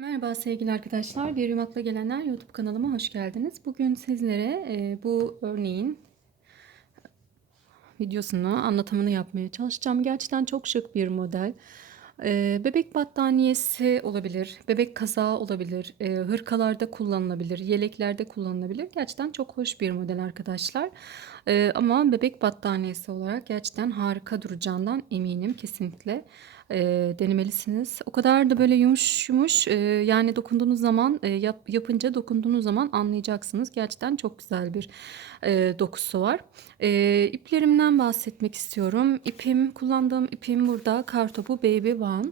Merhaba sevgili arkadaşlar. Bir Yumakla Gelenler YouTube kanalıma hoş geldiniz. Bugün sizlere e, bu örneğin videosunu, anlatımını yapmaya çalışacağım. Gerçekten çok şık bir model. E, bebek battaniyesi olabilir, bebek kazağı olabilir, e, hırkalarda kullanılabilir, yeleklerde kullanılabilir. Gerçekten çok hoş bir model arkadaşlar. E, ama bebek battaniyesi olarak gerçekten harika duracağından eminim kesinlikle e, denemelisiniz. O kadar da böyle yumuş yumuş e, yani dokunduğunuz zaman e, yap, yapınca dokunduğunuz zaman anlayacaksınız. Gerçekten çok güzel bir e, dokusu var. E, iplerimden bahsetmek istiyorum. İpim kullandığım ipim burada Kartopu Baby One.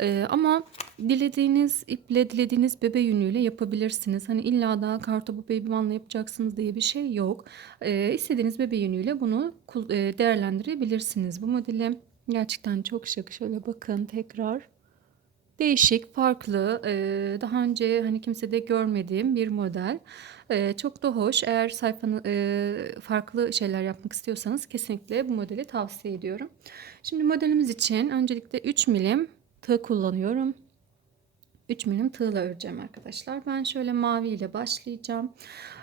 E, ama dilediğiniz iple dilediğiniz bebe yünüyle yapabilirsiniz. Hani illa da Kartopu Baby One'la yapacaksınız diye bir şey yok. E, istediğiniz bebe yünüyle bunu e, değerlendirebilirsiniz. Bu modeli Gerçekten çok şık. Şöyle bakın tekrar. Değişik, farklı, eee, daha önce hani kimsede görmediğim bir model. Eee, çok da hoş. Eğer sayfanı eee, farklı şeyler yapmak istiyorsanız kesinlikle bu modeli tavsiye ediyorum. Şimdi modelimiz için öncelikle 3 milim tığ kullanıyorum. 3 milim tığla öreceğim arkadaşlar. Ben şöyle mavi ile başlayacağım.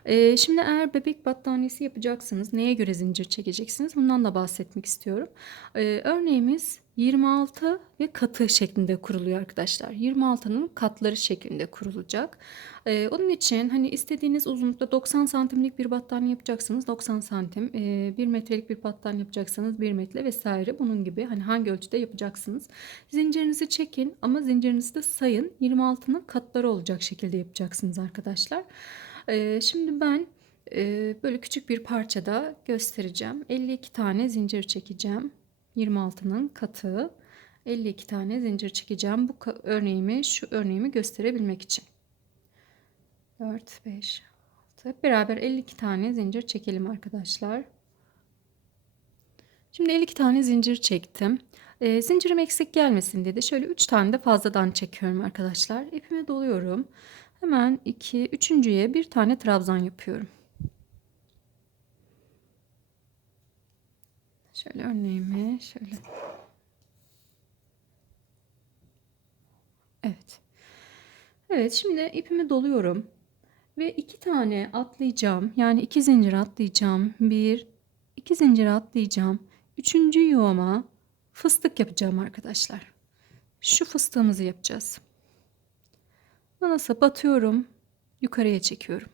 Ee, şimdi eğer bebek battaniyesi yapacaksınız neye göre zincir çekeceksiniz bundan da bahsetmek istiyorum. Ee, örneğimiz 26 ve katı şeklinde kuruluyor arkadaşlar. 26'nın katları şeklinde kurulacak. Ee, onun için hani istediğiniz uzunlukta 90 santimlik bir battaniye yapacaksınız 90 santim. Ee, 1 metrelik bir battaniye yapacaksanız 1 metre vesaire bunun gibi hani hangi ölçüde yapacaksınız. Zincirinizi çekin ama zincirinizi de sayın. 26'nın katları olacak şekilde yapacaksınız arkadaşlar. Ee, şimdi ben e, böyle küçük bir parçada göstereceğim. 52 tane zincir çekeceğim. 26'nın katı. 52 tane zincir çekeceğim. Bu örneğimi, şu örneğimi gösterebilmek için. 4, 5, 6. Hep beraber 52 tane zincir çekelim arkadaşlar. Şimdi 52 tane zincir çektim. E, zincirim eksik gelmesin diye de şöyle 3 tane de fazladan çekiyorum arkadaşlar. İpime doluyorum. Hemen 2, üçüncüye bir tane trabzan yapıyorum. Şöyle örneğimi şöyle. Evet. Evet şimdi ipimi doluyorum. Ve iki tane atlayacağım. Yani iki zincir atlayacağım. Bir, iki zincir atlayacağım. Üçüncü yuvama fıstık yapacağım arkadaşlar. Şu fıstığımızı yapacağız. Nasıl batıyorum. Yukarıya çekiyorum.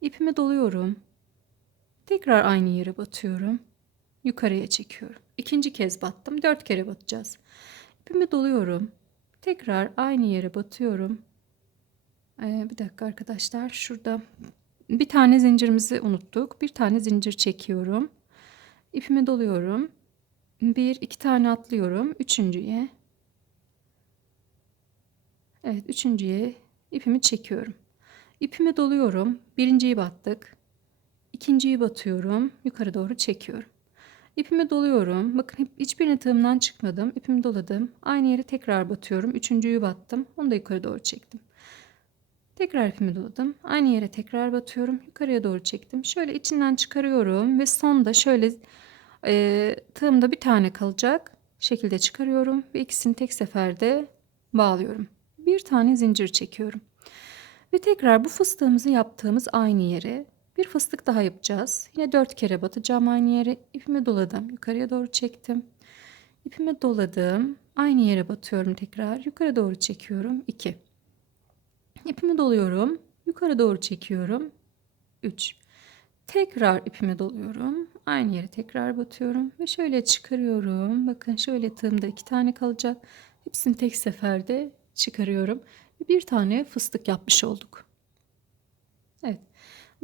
İpimi doluyorum. Tekrar aynı yere batıyorum. Yukarıya çekiyorum. İkinci kez battım. Dört kere batacağız. İpimi doluyorum. Tekrar aynı yere batıyorum. Ee, bir dakika arkadaşlar. Şurada bir tane zincirimizi unuttuk. Bir tane zincir çekiyorum. İpimi doluyorum. Bir, iki tane atlıyorum. Üçüncüye Evet üçüncüye ipimi çekiyorum. İpimi doluyorum. Birinciyi battık. İkinciyi batıyorum. Yukarı doğru çekiyorum. İpimi doluyorum. Bakın hiçbirine tığımdan çıkmadım. İpimi doladım. Aynı yere tekrar batıyorum. Üçüncüyü battım. Onu da yukarı doğru çektim. Tekrar ipimi doladım. Aynı yere tekrar batıyorum. Yukarıya doğru çektim. Şöyle içinden çıkarıyorum ve sonda şöyle e, tığımda bir tane kalacak şekilde çıkarıyorum ve ikisini tek seferde bağlıyorum bir tane zincir çekiyorum. Ve tekrar bu fıstığımızı yaptığımız aynı yere bir fıstık daha yapacağız. Yine dört kere batacağım aynı yere. İpimi doladım. Yukarıya doğru çektim. İpimi doladım. Aynı yere batıyorum tekrar. Yukarı doğru çekiyorum. 2. İpimi doluyorum. Yukarı doğru çekiyorum. 3. Tekrar ipimi doluyorum. Aynı yere tekrar batıyorum. Ve şöyle çıkarıyorum. Bakın şöyle tığımda iki tane kalacak. Hepsini tek seferde çıkarıyorum. Bir tane fıstık yapmış olduk. Evet.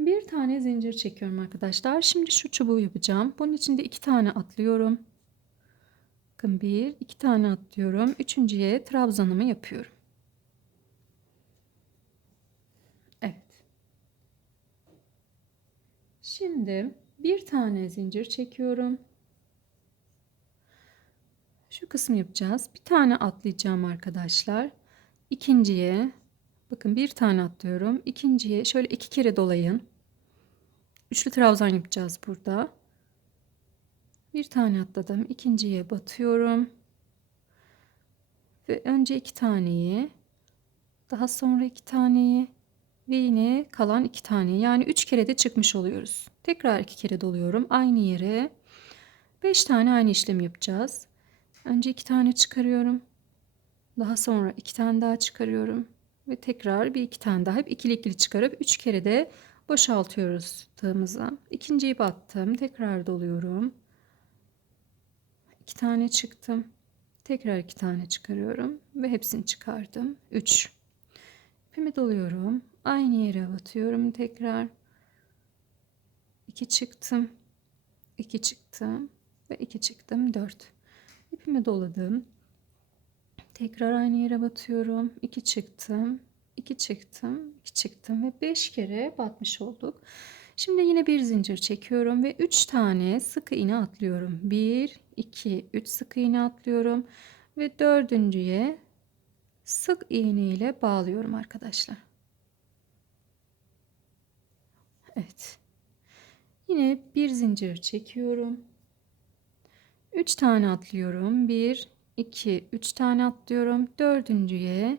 Bir tane zincir çekiyorum arkadaşlar. Şimdi şu çubuğu yapacağım. Bunun için de iki tane atlıyorum. Bakın bir, iki tane atlıyorum. Üçüncüye trabzanımı yapıyorum. Evet. Şimdi bir tane zincir çekiyorum. Şu kısmı yapacağız. Bir tane atlayacağım arkadaşlar ikinciye bakın bir tane atlıyorum. İkinciye şöyle iki kere dolayın. Üçlü trabzan yapacağız burada. Bir tane atladım. ikinciye batıyorum. Ve önce iki taneyi Daha sonra iki taneyi ve yine kalan iki tane. Yani üç kere de çıkmış oluyoruz. Tekrar iki kere doluyorum. Aynı yere. Beş tane aynı işlemi yapacağız. Önce iki tane çıkarıyorum. Daha sonra iki tane daha çıkarıyorum. Ve tekrar bir iki tane daha hep ikili ikili çıkarıp üç kere de boşaltıyoruz tığımıza. İkinciyi battım. Tekrar doluyorum. İki tane çıktım. Tekrar iki tane çıkarıyorum ve hepsini çıkardım. Üç. İpimi doluyorum. Aynı yere batıyorum tekrar. İki çıktım. iki çıktım ve iki çıktım. Dört. İpimi doladım. Tekrar aynı yere batıyorum. 2 çıktım. 2 çıktım. 2 çıktım ve 5 kere batmış olduk. Şimdi yine bir zincir çekiyorum ve 3 tane sık iğne atlıyorum. 1 2 3 sık iğne atlıyorum ve dördüncüye sık iğne ile bağlıyorum arkadaşlar. Evet. Yine bir zincir çekiyorum. 3 tane atlıyorum. 1 2 3 tane atlıyorum. Dördüncüye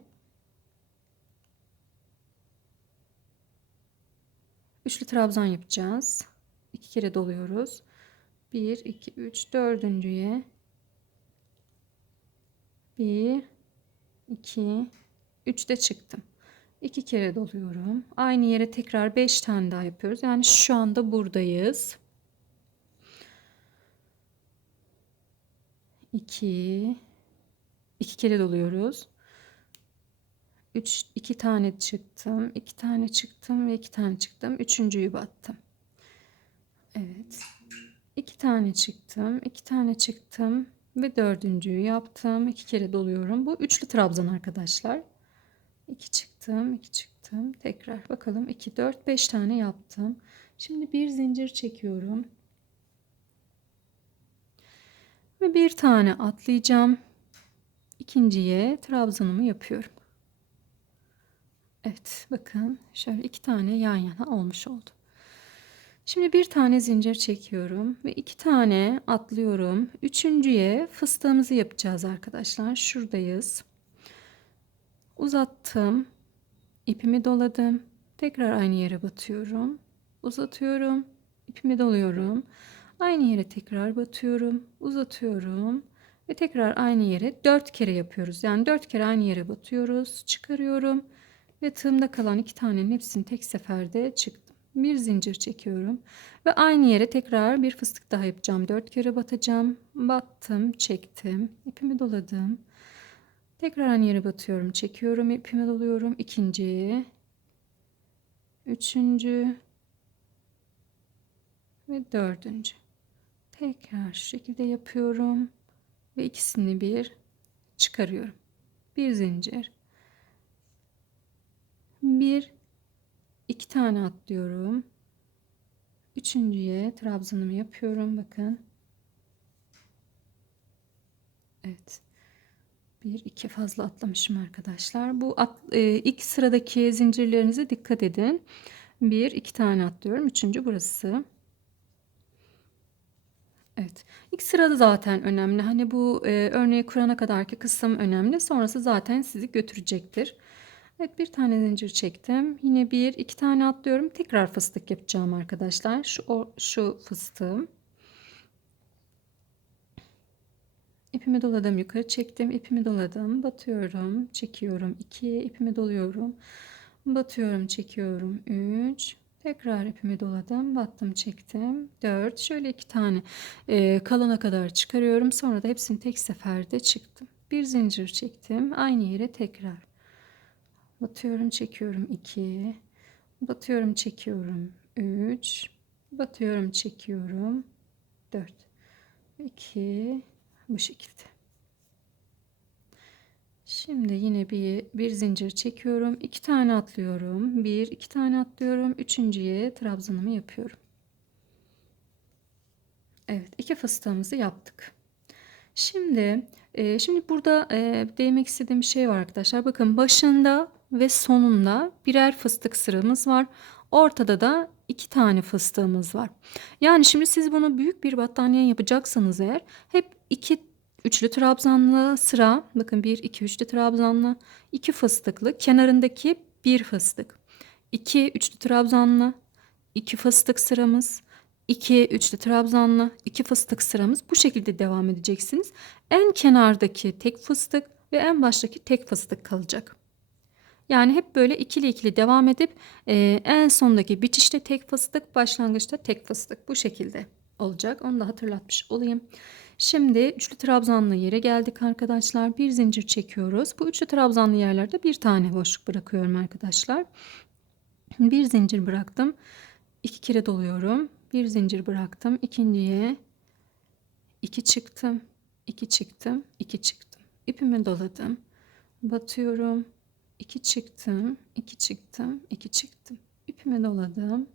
üçlü trabzan yapacağız. İki kere doluyoruz. 1 2 3 dördüncüye 1 2 3 de çıktım. 2 kere doluyorum. Aynı yere tekrar 5 tane daha yapıyoruz. Yani şu anda buradayız. 2 2 kere doluyoruz. 3 2 tane çıktım. 2 tane çıktım ve 2 tane çıktım. Üçüncüyü battım. Evet. 2 tane çıktım. 2 tane çıktım ve dördüncüyü yaptım. 2 kere doluyorum. Bu üçlü trabzan arkadaşlar. 2 çıktım, 2 çıktım. Tekrar bakalım 2 4 5 tane yaptım. Şimdi bir zincir çekiyorum. Ve bir tane atlayacağım. İkinciye trabzanımı yapıyorum. Evet bakın şöyle iki tane yan yana olmuş oldu. Şimdi bir tane zincir çekiyorum ve iki tane atlıyorum. Üçüncüye fıstığımızı yapacağız arkadaşlar. Şuradayız. Uzattım. ipimi doladım. Tekrar aynı yere batıyorum. Uzatıyorum. ipimi doluyorum. Aynı yere tekrar batıyorum. Uzatıyorum. Ve tekrar aynı yere 4 kere yapıyoruz. Yani 4 kere aynı yere batıyoruz. Çıkarıyorum. Ve tığımda kalan iki tanenin hepsini tek seferde çıktım. Bir zincir çekiyorum. Ve aynı yere tekrar bir fıstık daha yapacağım. 4 kere batacağım. Battım, çektim. ipimi doladım. Tekrar aynı yere batıyorum. Çekiyorum, ipimi doluyorum. İkinci, üçüncü ve dördüncü. Tekrar şu şekilde yapıyorum ve ikisini bir çıkarıyorum. Bir zincir. Bir, iki tane atlıyorum. Üçüncüye trabzanımı yapıyorum. Bakın. Evet. Bir, iki fazla atlamışım arkadaşlar. Bu at, e, ilk sıradaki zincirlerinize dikkat edin. Bir, iki tane atlıyorum. Üçüncü burası. Evet. İlk sırada zaten önemli. Hani bu e, örneği kurana kadarki kısım önemli. Sonrası zaten sizi götürecektir. Evet bir tane zincir çektim. Yine bir iki tane atlıyorum. Tekrar fıstık yapacağım arkadaşlar. Şu o, şu fıstığım. İpimi doladım yukarı çektim. ipimi doladım. Batıyorum. Çekiyorum. 2 ipimi doluyorum. Batıyorum. Çekiyorum. 3 Tekrar ipimi doladım. Battım çektim. 4. Şöyle iki tane e, kalana kadar çıkarıyorum. Sonra da hepsini tek seferde çıktım. Bir zincir çektim. Aynı yere tekrar. Batıyorum çekiyorum 2. Batıyorum çekiyorum 3. Batıyorum çekiyorum 4. 2. Bu şekilde. Şimdi yine bir, bir zincir çekiyorum. iki tane atlıyorum. Bir, iki tane atlıyorum. Üçüncüye trabzanımı yapıyorum. Evet, iki fıstığımızı yaptık. Şimdi, e, şimdi burada e, değmek istediğim bir şey var arkadaşlar. Bakın başında ve sonunda birer fıstık sıramız var. Ortada da iki tane fıstığımız var. Yani şimdi siz bunu büyük bir battaniye yapacaksanız eğer hep iki üçlü trabzanlı sıra. Bakın 1 2 üçlü trabzanlı, 2 fıstıklı, kenarındaki bir fıstık. 2 üçlü trabzanlı, 2 fıstık sıramız. 2 üçlü trabzanlı, 2 fıstık sıramız. Bu şekilde devam edeceksiniz. En kenardaki tek fıstık ve en baştaki tek fıstık kalacak. Yani hep böyle ikili ikili devam edip e, en sondaki bitişte tek fıstık, başlangıçta tek fıstık. Bu şekilde olacak. Onu da hatırlatmış olayım. Şimdi üçlü trabzanlı yere geldik arkadaşlar. Bir zincir çekiyoruz. Bu üçlü trabzanlı yerlerde bir tane boşluk bırakıyorum arkadaşlar. Bir zincir bıraktım. iki kere doluyorum. Bir zincir bıraktım. İkinciye iki çıktım. iki çıktım. iki çıktım. İpimi doladım. Batıyorum. 2 çıktım, 2 çıktım, 2 çıktım. İpimi doladım.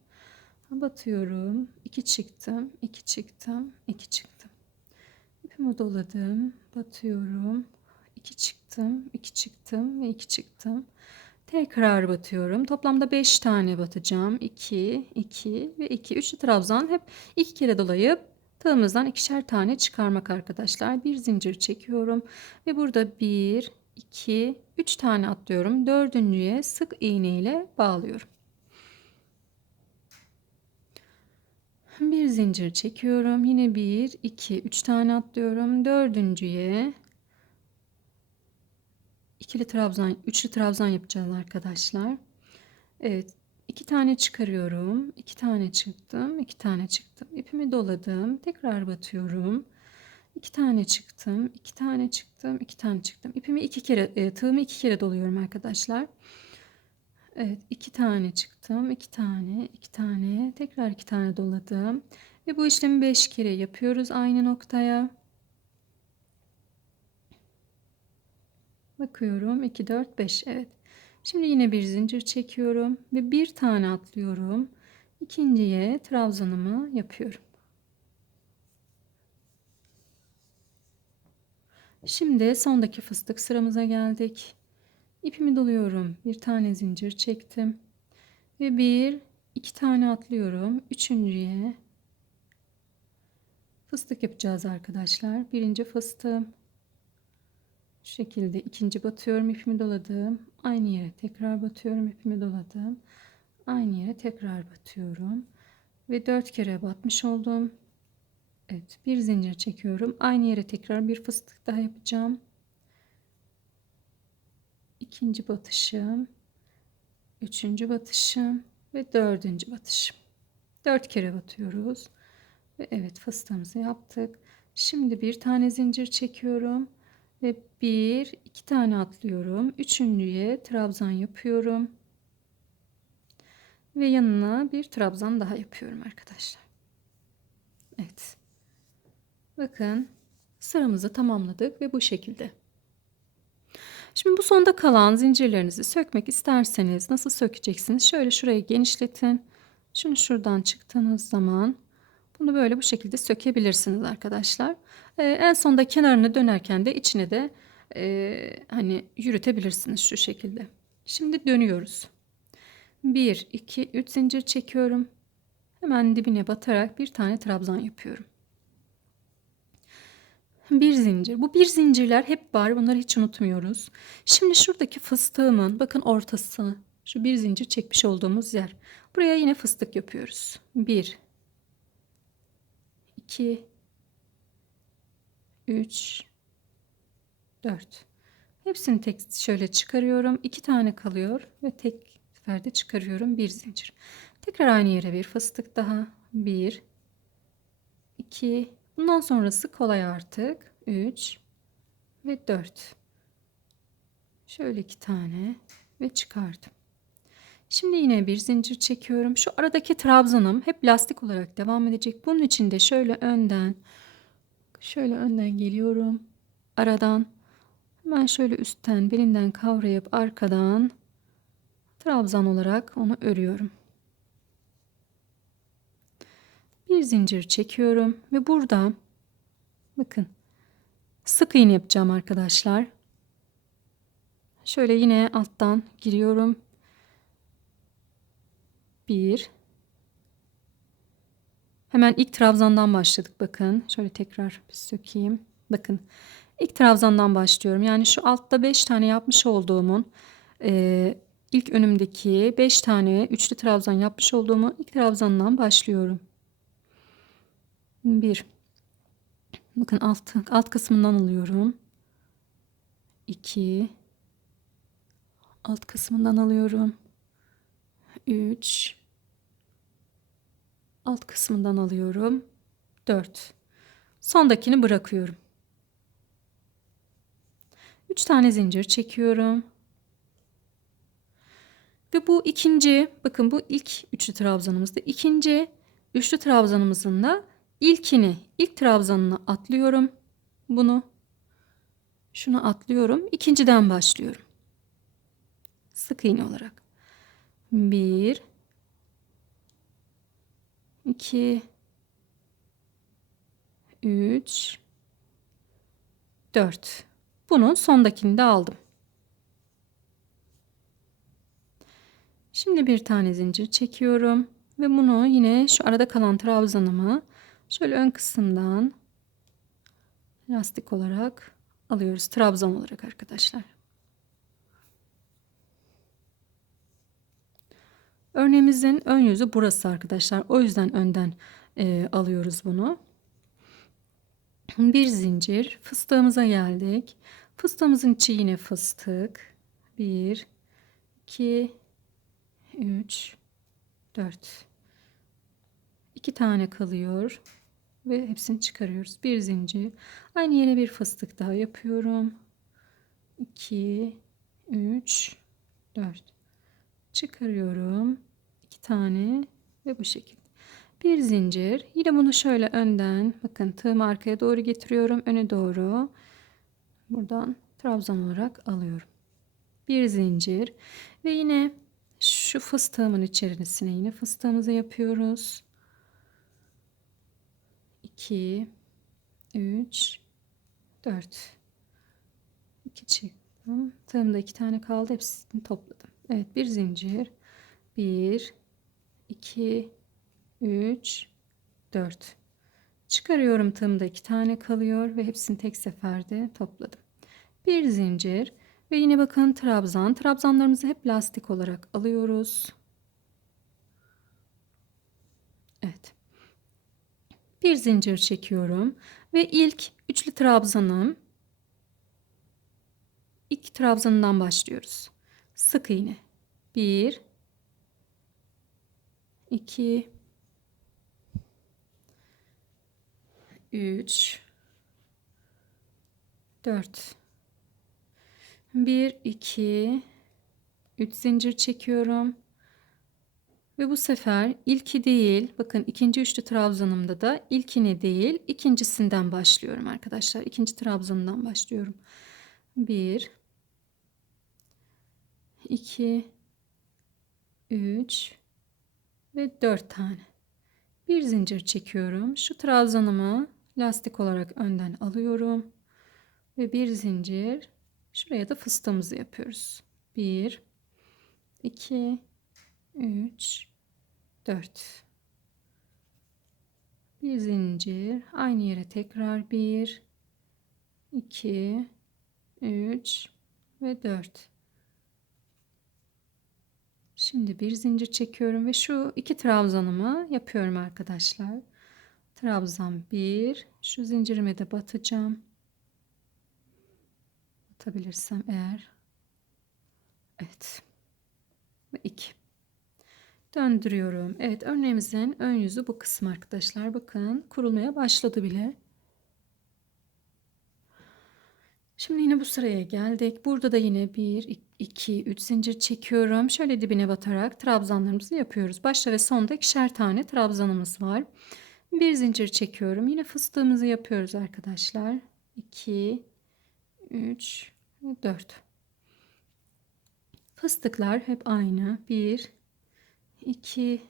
Batıyorum. 2 çıktım, 2 çıktım, 2 çıktım. İpimi doladım, batıyorum. 2 çıktım, 2 çıktım ve 2 çıktım. Tekrar batıyorum. Toplamda 5 tane batacağım. 2, 2 ve 2. Üçlü trabzan hep iki kere dolayıp tığımızdan ikişer tane çıkarmak arkadaşlar. Bir zincir çekiyorum ve burada 1, 2, 3 tane atlıyorum. Dördüncüye sık iğne ile bağlıyorum. Bir zincir çekiyorum. Yine 1, 2, 3 tane atlıyorum. Dördüncüye ikili trabzan, üçlü trabzan yapacağız arkadaşlar. Evet, iki tane çıkarıyorum. iki tane çıktım, iki tane çıktım. İpimi doladım. Tekrar batıyorum. İki tane çıktım, iki tane çıktım, iki tane çıktım. İpimi iki kere, e, tığımı iki kere doluyorum arkadaşlar. Evet, iki tane çıktım, iki tane, iki tane, tekrar iki tane doladım. Ve bu işlemi beş kere yapıyoruz aynı noktaya. Bakıyorum, 2, 4, 5. Evet. Şimdi yine bir zincir çekiyorum ve bir tane atlıyorum. İkinciye trabzanımı yapıyorum. Şimdi sondaki fıstık sıramıza geldik. İpimi doluyorum. Bir tane zincir çektim. Ve bir, iki tane atlıyorum. Üçüncüye fıstık yapacağız arkadaşlar. Birinci fıstığım. Şu şekilde ikinci batıyorum. ipimi doladım. Aynı yere tekrar batıyorum. ipimi doladım. Aynı yere tekrar batıyorum. Ve dört kere batmış oldum. Evet bir zincir çekiyorum. Aynı yere tekrar bir fıstık daha yapacağım. İkinci batışım. Üçüncü batışım. Ve dördüncü batışım. Dört kere batıyoruz. Ve evet fıstığımızı yaptık. Şimdi bir tane zincir çekiyorum. Ve bir iki tane atlıyorum. Üçüncüye trabzan yapıyorum. Ve yanına bir trabzan daha yapıyorum arkadaşlar. Evet. Bakın sıramızı tamamladık ve bu şekilde. Şimdi bu sonda kalan zincirlerinizi sökmek isterseniz nasıl sökeceksiniz? Şöyle şurayı genişletin. Şunu şuradan çıktığınız zaman bunu böyle bu şekilde sökebilirsiniz arkadaşlar. Ee, en sonda kenarını dönerken de içine de e, hani yürütebilirsiniz şu şekilde. Şimdi dönüyoruz. 1, 2, 3 zincir çekiyorum. Hemen dibine batarak bir tane trabzan yapıyorum. Bir zincir. Bu bir zincirler hep var. Bunları hiç unutmuyoruz. Şimdi şuradaki fıstığımın bakın ortası. Şu bir zincir çekmiş olduğumuz yer. Buraya yine fıstık yapıyoruz. Bir. iki, Üç. Dört. Hepsini tek şöyle çıkarıyorum. İki tane kalıyor ve tek seferde çıkarıyorum bir zincir. Tekrar aynı yere bir fıstık daha. Bir. iki. Bundan sonrası kolay artık. 3 ve 4. Şöyle iki tane ve çıkardım. Şimdi yine bir zincir çekiyorum. Şu aradaki trabzanım hep lastik olarak devam edecek. Bunun için de şöyle önden şöyle önden geliyorum. Aradan hemen şöyle üstten belinden kavrayıp arkadan trabzan olarak onu örüyorum. Bir zincir çekiyorum ve burada bakın sık iğne yapacağım arkadaşlar. Şöyle yine alttan giriyorum. Bir. Hemen ilk trabzandan başladık bakın. Şöyle tekrar bir sökeyim. Bakın İlk trabzandan başlıyorum. Yani şu altta 5 tane yapmış olduğumun e, ilk önümdeki 5 tane üçlü trabzan yapmış olduğumu ilk trabzandan başlıyorum. 1 Bakın alt, alt kısmından alıyorum. 2 alt kısmından alıyorum. 3 alt kısmından alıyorum. 4 sondakini bırakıyorum. 3 tane zincir çekiyorum. Ve bu ikinci bakın bu ilk üçlü trabzanımızda ikinci üçlü trabzanımızın da ilkini ilk trabzanına atlıyorum. Bunu şunu atlıyorum. ikinciden başlıyorum. Sık iğne olarak. 1 2 3 4 Bunun sondakini de aldım. Şimdi bir tane zincir çekiyorum ve bunu yine şu arada kalan trabzanımı şöyle ön kısımdan lastik olarak alıyoruz. Trabzan olarak arkadaşlar. Örneğimizin ön yüzü burası arkadaşlar. O yüzden önden e, alıyoruz bunu. Bir zincir fıstığımıza geldik. Fıstığımızın içi yine fıstık. 1 2 3 4 2 tane kalıyor ve hepsini çıkarıyoruz. Bir zincir. Aynı yere bir fıstık daha yapıyorum. 2 3 4 çıkarıyorum. 2 tane ve bu şekilde. Bir zincir. Yine bunu şöyle önden bakın tığımı arkaya doğru getiriyorum. Öne doğru. Buradan trabzan olarak alıyorum. Bir zincir ve yine şu fıstığımın içerisine yine fıstığımızı yapıyoruz. 2 3 4 2 çıktım. Tığımda iki tane kaldı. Hepsini topladım. Evet bir zincir. 1 2 3 4 çıkarıyorum tığımda iki tane kalıyor ve hepsini tek seferde topladım bir zincir ve yine bakın trabzan trabzanlarımızı hep lastik olarak alıyoruz Evet bir zincir çekiyorum ve ilk üçlü trabzanım ilk trabzanından başlıyoruz. Sık iğne. 1 2 3 4 1 2 3 zincir çekiyorum. Ve bu sefer ilki değil, bakın ikinci üçlü trabzanımda da ilkini değil, ikincisinden başlıyorum arkadaşlar. İkinci trabzanından başlıyorum. 1 2 3 ve 4 tane. Bir zincir çekiyorum. Şu trabzanımı lastik olarak önden alıyorum. Ve bir zincir. Şuraya da fıstığımızı yapıyoruz. 1 2 3 4 bir zincir aynı yere tekrar 1 2 3 ve 4 Şimdi bir zincir çekiyorum ve şu iki trabzanımı yapıyorum arkadaşlar. Trabzan 1. Şu zincirime de batacağım. Batabilirsem eğer. Evet. Ve 2. Döndürüyorum. Evet örneğimizin ön yüzü bu kısım arkadaşlar. Bakın kurulmaya başladı bile. Şimdi yine bu sıraya geldik. Burada da yine 1, 2, 3 zincir çekiyorum. Şöyle dibine batarak trabzanlarımızı yapıyoruz. Başta ve sonda ikişer tane trabzanımız var. Bir zincir çekiyorum. Yine fıstığımızı yapıyoruz arkadaşlar. 2, 3, 4. Fıstıklar hep aynı. 1, 2,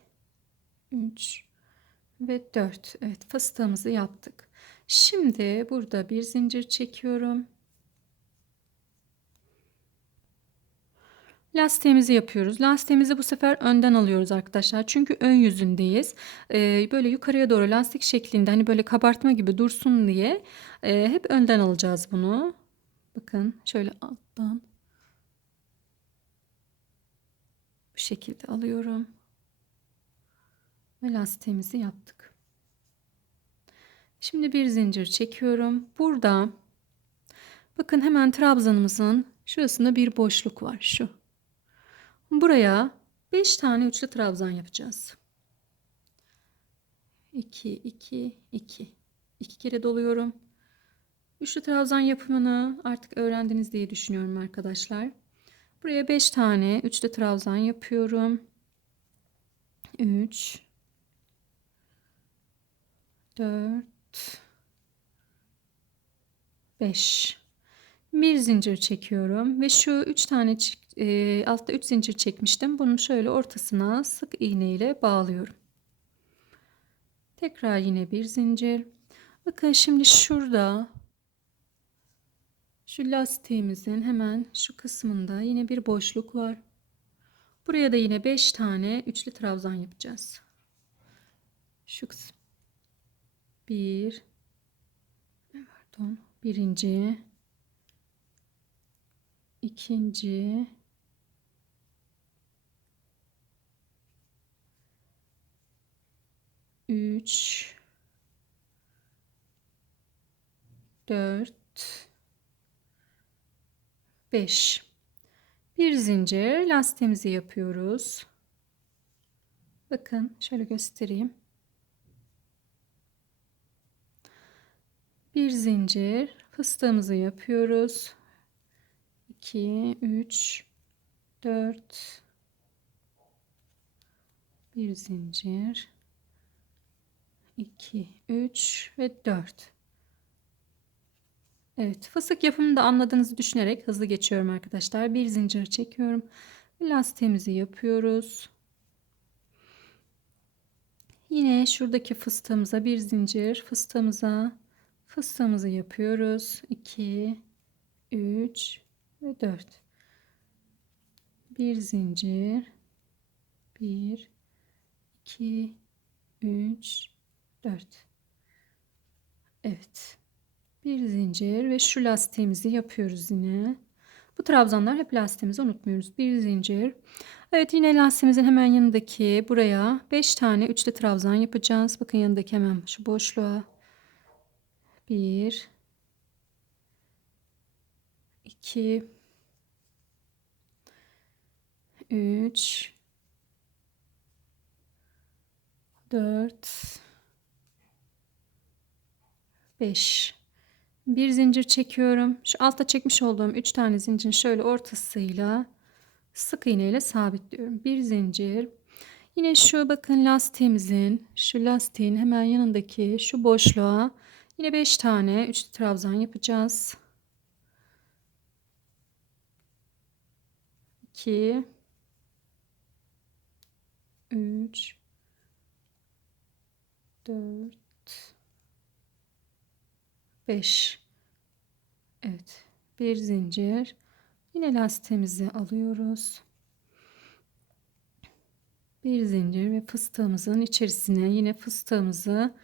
3 ve 4. Evet fıstığımızı yaptık. Şimdi burada bir zincir çekiyorum. Lastiğimizi yapıyoruz. Lastiğimizi bu sefer önden alıyoruz arkadaşlar. Çünkü ön yüzündeyiz. Ee, böyle yukarıya doğru lastik şeklinde hani böyle kabartma gibi dursun diye e, hep önden alacağız bunu. Bakın şöyle alttan bu şekilde alıyorum. Ve lastiğimizi yaptık. Şimdi bir zincir çekiyorum. Burada bakın hemen trabzanımızın şurasında bir boşluk var şu. Buraya 5 tane üçlü trabzan yapacağız. 2 2 2 2 kere doluyorum. Üçlü trabzan yapımını artık öğrendiniz diye düşünüyorum arkadaşlar. Buraya 5 tane üçlü trabzan yapıyorum. 3 4 5 bir zincir çekiyorum ve şu üç tane e, altta üç zincir çekmiştim. Bunu şöyle ortasına sık iğne ile bağlıyorum. Tekrar yine bir zincir. Bakın şimdi şurada şu lastiğimizin hemen şu kısmında yine bir boşluk var. Buraya da yine 5 tane üçlü trabzan yapacağız. Şu kısım. Bir. Pardon. Birinci. ikinci. Üç. Dört. Beş. Bir zincir lastiğimizi yapıyoruz. Bakın şöyle göstereyim. Bir zincir fıstığımızı yapıyoruz. 2 3 4 bir zincir. 2 3 ve 4 Evet fıstık yapımını da anladığınızı düşünerek hızlı geçiyorum arkadaşlar. Bir zincir çekiyorum. Lastiğimizi yapıyoruz. Yine şuradaki fıstığımıza bir zincir fıstığımıza fıstığımızı yapıyoruz. 2 3 ve 4 bir zincir. 1 2 3 4 Evet. Bir zincir ve şu lastiğimizi yapıyoruz yine. Bu trabzanlar hep lastiğimizi unutmuyoruz. Bir zincir. Evet yine lastiğimizin hemen yanındaki buraya 5 tane üçlü trabzan yapacağız. Bakın yanındaki hemen şu boşluğa 1 2 3 4 5 bir zincir çekiyorum. Şu altta çekmiş olduğum 3 tane zincirin şöyle ortasıyla sık iğne ile sabitliyorum. Bir zincir. Yine şu bakın lastiğimizin şu lastiğin hemen yanındaki şu boşluğa yine 5 tane üçlü trabzan yapacağız. 2 3 4 5 Evet bir zincir. Yine lastiğimizi alıyoruz. Bir zincir ve fıstığımızın içerisine yine fıstığımızı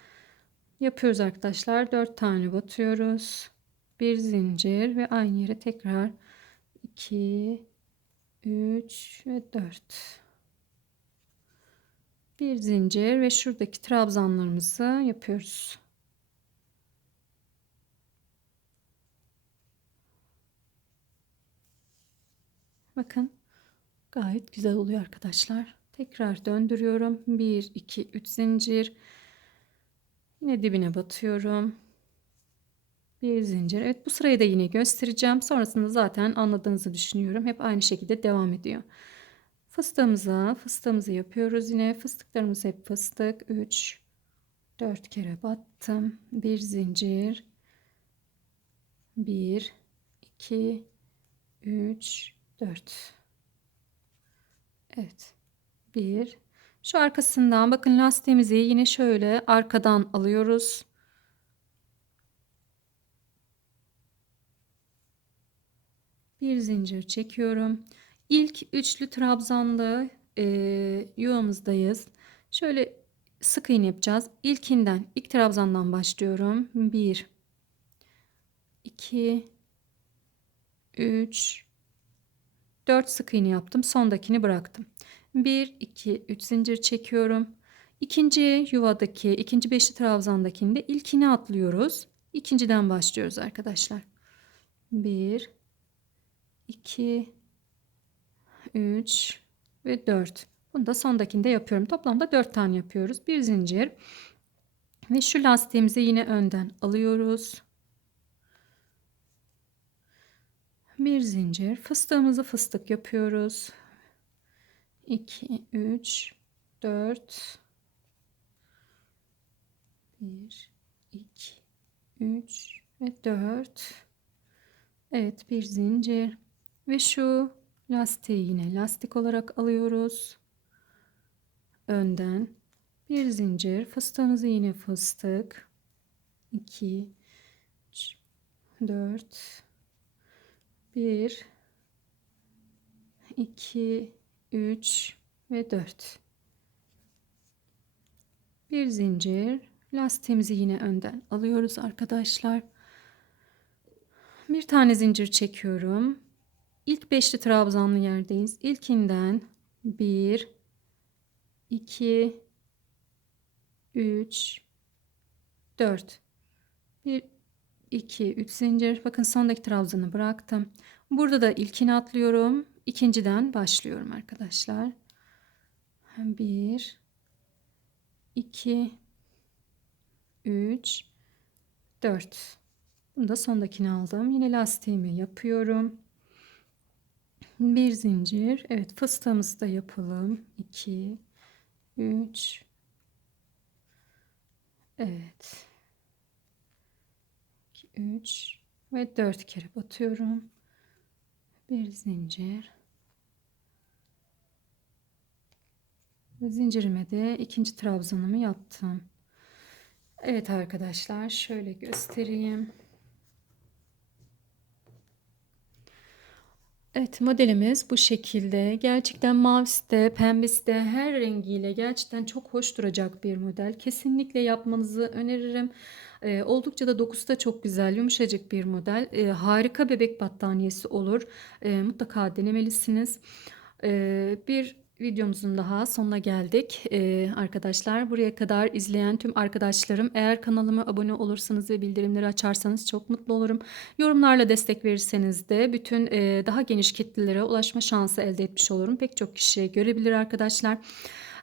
yapıyoruz arkadaşlar 4 tane batıyoruz bir zincir ve aynı yere tekrar 2 3 ve 4 bir zincir ve şuradaki trabzanlarımızı yapıyoruz. Bakın gayet güzel oluyor arkadaşlar. Tekrar döndürüyorum. 1 2 3 zincir. Yine dibine batıyorum. Bir zincir. Evet bu sırayı da yine göstereceğim. Sonrasında zaten anladığınızı düşünüyorum. Hep aynı şekilde devam ediyor. Fıstığımıza fıstığımızı yapıyoruz. Yine fıstıklarımız hep fıstık. 3 4 kere battım. Bir zincir. 1 2 3 4 Evet. 1 Şu arkasından bakın lastiğimizi yine şöyle arkadan alıyoruz. Bir zincir çekiyorum. İlk üçlü trabzanlı e, yuvamızdayız. Şöyle sık iğne yapacağız. İlkinden, ilk trabzandan başlıyorum. 1 2 3 4 sık iğne yaptım. Sondakini bıraktım. 1 2 3 zincir çekiyorum. İkinci yuvadaki, ikinci beşli trabzandakinde ilkini atlıyoruz. İkinciden başlıyoruz arkadaşlar. 1 2 3 ve 4. Bunu da sondakinde yapıyorum. Toplamda 4 tane yapıyoruz. Bir zincir. Ve şu lastiğimizi yine önden alıyoruz. Bir zincir. Fıstığımızı fıstık yapıyoruz. 2 3 4 1 2 3 ve 4 Evet bir zincir. Ve şu lastiği yine lastik olarak alıyoruz. Önden bir zincir. Fıstığımızı yine fıstık. 2 3 4 1 2 3 ve 4 bir zincir. Lastiğimizi yine önden alıyoruz arkadaşlar. Bir tane zincir çekiyorum. İlk beşli trabzanlı yerdeyiz. İlkinden 1 2 3 4 1 2 3 zincir. Bakın sondaki trabzanı bıraktım. Burada da ilkini atlıyorum ikinciden başlıyorum arkadaşlar. 1 2 3 4 bunu da sondakini aldım. Yine lastiğimi yapıyorum. Bir zincir. Evet fıstığımızı da yapalım. 2 3 Evet. 2 3 ve 4 kere batıyorum bir zincir ve zincirime de ikinci trabzanımı yaptım Evet arkadaşlar şöyle göstereyim Evet modelimiz bu şekilde. Gerçekten mavisi de pembesi de her rengiyle gerçekten çok hoş duracak bir model. Kesinlikle yapmanızı öneririm. Ee, oldukça da dokusu da çok güzel, yumuşacık bir model. Ee, harika bebek battaniyesi olur. Ee, mutlaka denemelisiniz. Ee, bir videomuzun daha sonuna geldik ee, arkadaşlar. Buraya kadar izleyen tüm arkadaşlarım eğer kanalıma abone olursanız ve bildirimleri açarsanız çok mutlu olurum. Yorumlarla destek verirseniz de bütün e, daha geniş kitlelere ulaşma şansı elde etmiş olurum. Pek çok kişi görebilir arkadaşlar.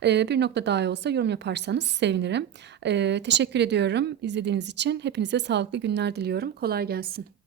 Ee, bir nokta daha olsa yorum yaparsanız sevinirim. Ee, teşekkür ediyorum izlediğiniz için. Hepinize sağlıklı günler diliyorum. Kolay gelsin.